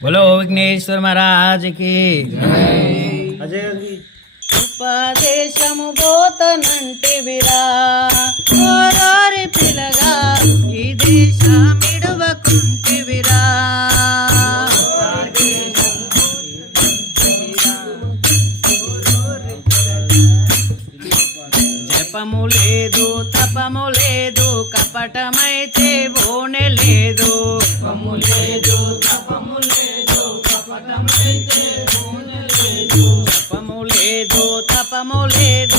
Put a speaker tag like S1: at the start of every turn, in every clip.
S1: బోలో विघ्नेश्वर महाराज की। ఉపదేశము పోతనంటివిరా విరారి పిలగా ఈ దేశమిడవకుంటివిరా జపము లేదు తపము లేదు కపటమైతే బోనె లేదు. pa' moler.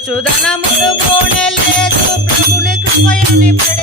S1: తరచుదనములు పోనే లేదు. ప్రభుని కృపయని పడి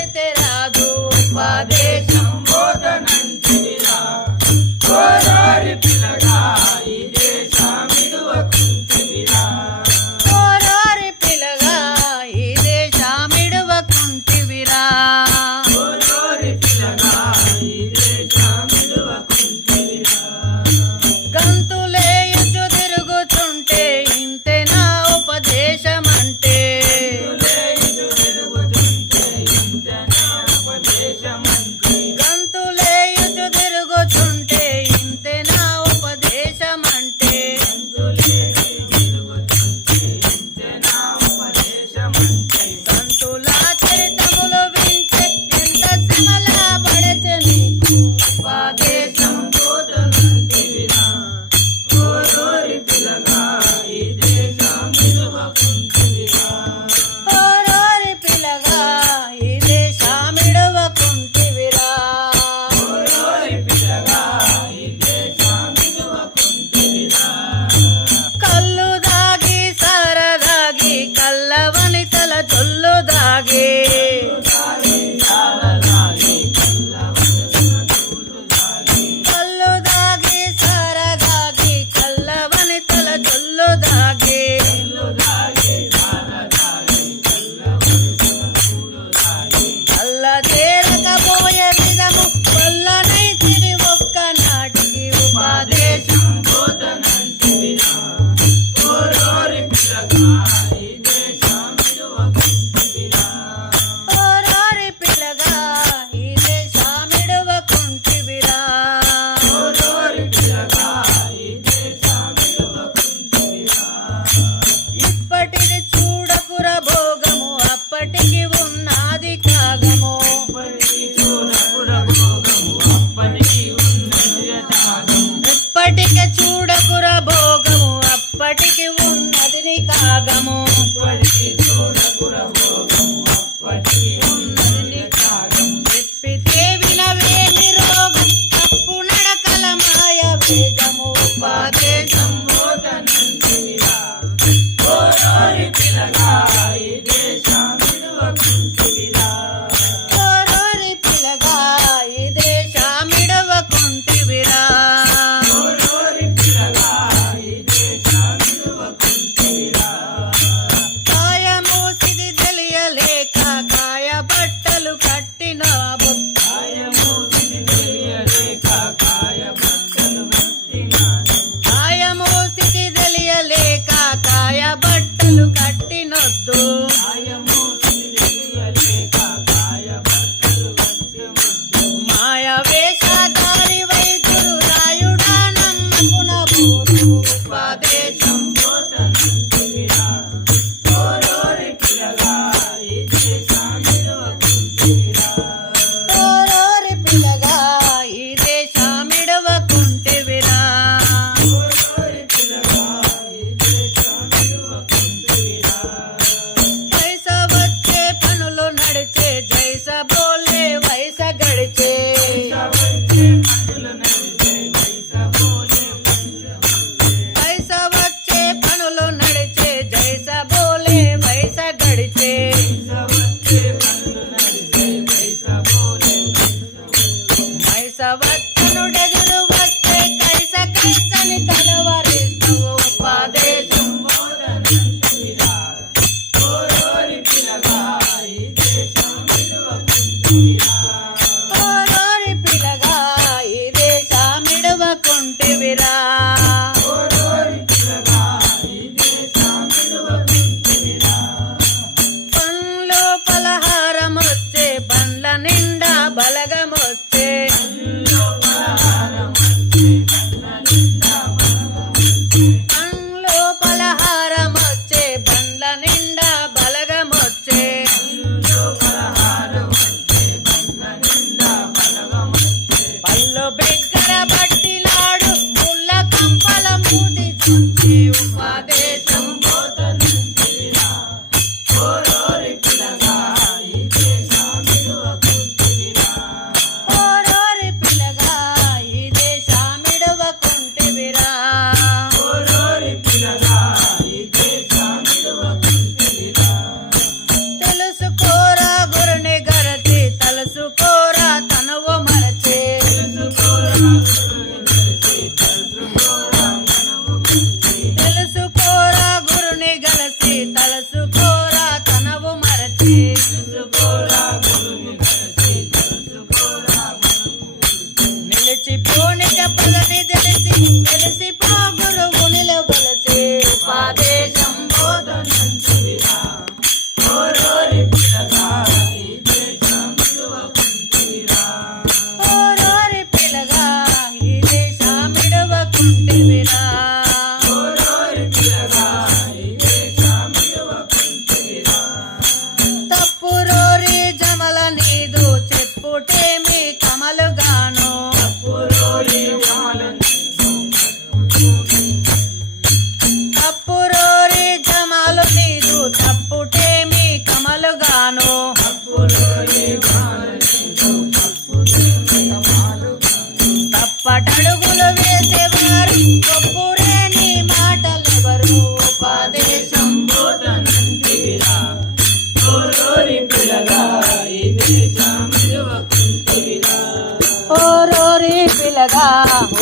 S1: todo.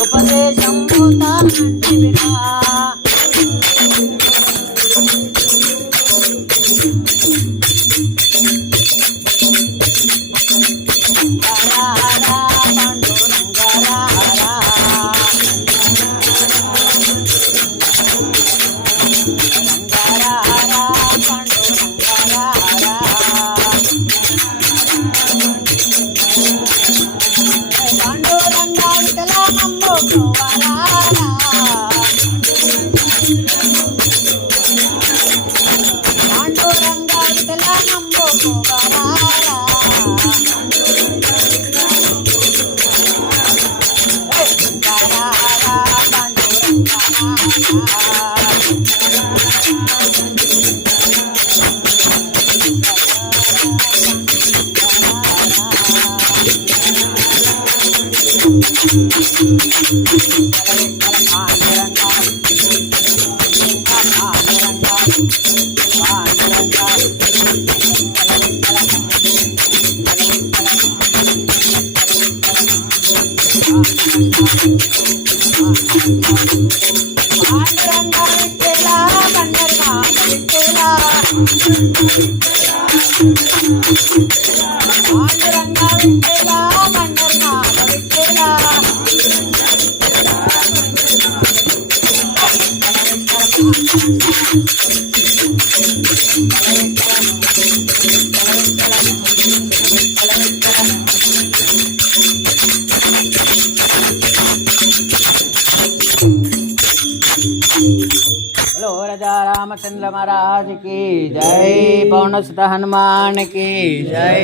S1: ఉపదేశం ஆந்திரங்கா விட்டேலா பண்டர்மா హలో రజా రామచంద్ర మహారాజ్కి జై పౌనసుత హనుమాన్కి జై.